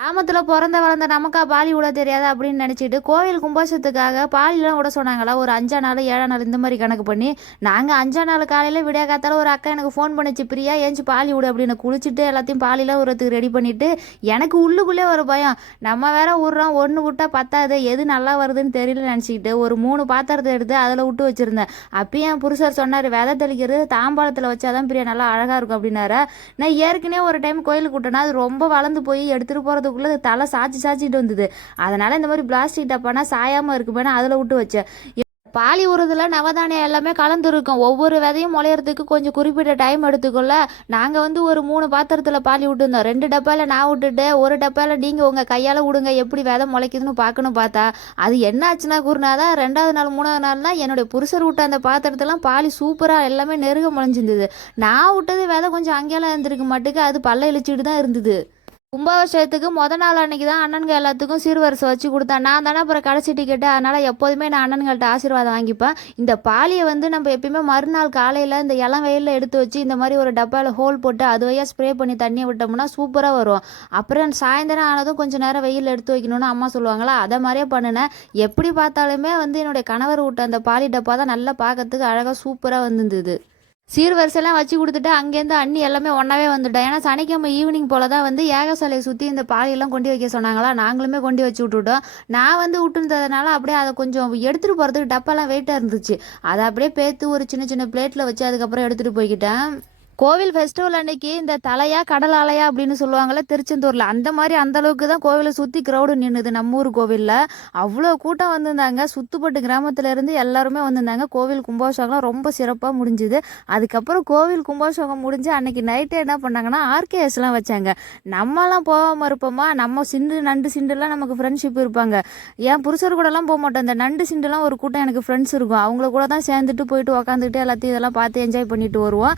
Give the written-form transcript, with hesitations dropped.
கிராமத்துல பொறந்த வளர்ந்த நமக்கா பாலி விட தெரியாது அப்படின்னு நினைச்சிட்டு கோவில் கும்பாசத்துக்காக பாலிலாம் விட சொன்னாங்களா ஒரு 5ஆம் நாள் 7ஆம் நாள் இந்த மாதிரி கணக்கு பண்ணி நாங்கள் 5ஆம் நாள் காலையில் விடிய காத்தால ஒரு அக்கா எனக்கு ஃபோன் பண்ணிச்சு பிரியா ஏஞ்சி பாலி விடு அப்படின்னு குளிச்சுட்டு எல்லாத்தையும் பாலிலாம் விடுறதுக்கு ரெடி பண்ணிட்டு எனக்கு உள்ளுக்குள்ளே ஒரு பயம் நம்ம வேற விட்றோம் ஒன்று விட்டா பத்தாது எது நல்லா வருதுன்னு தெரியல நினச்சிக்கிட்டு ஒரு 3 பாத்திரத்தை எடுத்து அதில் விட்டு வச்சுருந்தேன். அப்பயும் என் புருஷர் சொன்னார் விதை தெளிக்கிறது தாம்பாளத்தில் வச்சாதான் பிரியா நல்லா அழகாக இருக்கும் அப்படின்னாரு. நான் ஏற்கனவே ஒரு டைம் கோயிலுக்கு விட்டேன்னா அது ரொம்ப வளர்ந்து போய் எடுத்துகிட்டு போகிறதுக்குள்ளே தலை சாய்ச்சிட்டு வந்தது. அதனால் இந்த மாதிரி பிளாஸ்டிக் டப்பானா சாயாமல் இருக்குமேனா அதில் விட்டு வச்சேன். பாலி உரத்தில் நவதானியம் எல்லாமே கலந்துருக்கும். ஒவ்வொரு விதையும் முளையிறதுக்கு கொஞ்சம் குறிப்பிட்ட டைம் எடுத்துக்கொள்ள நாங்கள் வந்து ஒரு 3 பாத்திரத்தில் பாலி விட்டுருந்தோம். 2 டப்பாவில் நான் விட்டுட்டு ஒரு டப்பாவில் நீங்கள் உங்கள் கையால் விடுங்க எப்படி விதை முளைக்குதுன்னு பார்க்கணும். பார்த்தா அது என்ன ஆச்சுன்னா கூறினாதான் 2ஆவது நாள் 3ஆவது நாள் தான் என்னுடைய புருஷர் விட்ட அந்த பாத்திரத்தெல்லாம் பாலி சூப்பராக எல்லாமே நெருங்க முளைஞ்சிருந்தது. நான் விட்டது விதை கொஞ்சம் அங்கேயெல்லாம் இருந்திருக்கு மட்டுக்கு அது பல்ல இழிச்சிட்டு தான் இருந்தது. கும்பாபிஷேகத்துக்கு நாள் அன்னைக்கு தான் அண்ணனுங்க எல்லாத்துக்கும் சீர்வரிசை வச்சு கொடுத்தேன். நான் தானே அப்புறம் கடைசி டிக்கெட்டு, அதனால் எப்போதுமே நான் அண்ணன்கள்ட்ட ஆசீர்வாதம் வாங்கிப்பேன். இந்த பாலியை வந்து நம்ம எப்பயுமே மறுநாள் காலையில் இந்த இளம் வெயிலில் எடுத்து வச்சு இந்த மாதிரி ஒரு டப்பாவில் ஹோல் போட்டு அது வழியாக ஸ்ப்ரே பண்ணி தண்ணியை விட்டோம்னா சூப்பராக வரும். அப்புறம் சாயந்தரம் ஆனதும் கொஞ்சம் நேரம் வெயில் எடுத்து வைக்கணும்னு அம்மா சொல்லுவாங்களா, அதை மாதிரியே பண்ணினேன். எப்படி பார்த்தாலுமே வந்து என்னுடைய கணவர் விட்ட அந்த பாலி டப்பா தான் நல்லா பார்க்கறதுக்கு அழகாக சூப்பராக வந்துருந்தது. சீர்வரிசைலாம் வச்சு கொடுத்துட்டு அங்கேருந்து அண்ணி எல்லாமே ஒன்றாவே வந்துட்டோம். ஏன்னா சனிக்கிழமை ஈவினிங் போல் தான் வந்து யாகசாலையை சுற்றி இந்த பாலையெல்லாம் கொண்டு வைக்க சொன்னாங்களா, நாங்களுமே கொண்டு வச்சு விட்டுட்டோம். நான் வந்து விட்டுருந்ததுனால அப்படியே அதை கொஞ்சம் எடுத்துகிட்டு போகிறதுக்கு டப்பாலாம் வெயிட்டாக இருந்துச்சு. அதை அப்படியே பேத்து ஒரு சின்ன சின்ன பிளேட்டில் வச்சு அதுக்கப்புறம் எடுத்துகிட்டு போய்கிட்டேன். கோவில் ஃபெஸ்டிவல் அன்னைக்கு இந்த தலையா கடல் அலையா அப்படின்னு சொல்லுவாங்கள்ல திருச்செந்தூரில், அந்த மாதிரி அந்த அளவுக்கு தான் கோவிலை சுற்றி க்ரௌடு நின்றுது. நம்ம ஊர் கோவிலில் அவ்வளோ கூட்டம் வந்திருந்தாங்க. சுத்துப்பட்டு கிராமத்துலேருந்து எல்லாருமே வந்திருந்தாங்க. கோவில் கும்பாபிஷேகம்லாம் ரொம்ப சிறப்பாக முடிஞ்சுது. அதுக்கப்புறம் கோவில் கும்பாபிஷேகம் முடிஞ்சு அன்னைக்கு நைட்டே என்ன பண்ணாங்கன்னா ஆர்கேஎஸ்லாம் வச்சாங்க. நம்மலாம் போகாமல் இருப்போமா, நம்ம சிண்டு நண்டு சிண்டுலாம் நமக்கு ஃப்ரெண்ட்ஷிப் இருப்பாங்க. என் புருஷர் கூடலாம் போக மாட்டோம். இந்த நண்டு சிண்டுலாம் ஒரு கூட்டம் எனக்கு ஃப்ரெண்ட்ஸ் இருக்கும். அவங்கள கூட தான் சேர்ந்துட்டு போயிட்டு உக்காந்துக்கிட்டு எல்லாத்தையும் இதெல்லாம் பார்த்து என்ஜாய் பண்ணிட்டு வருவோம்.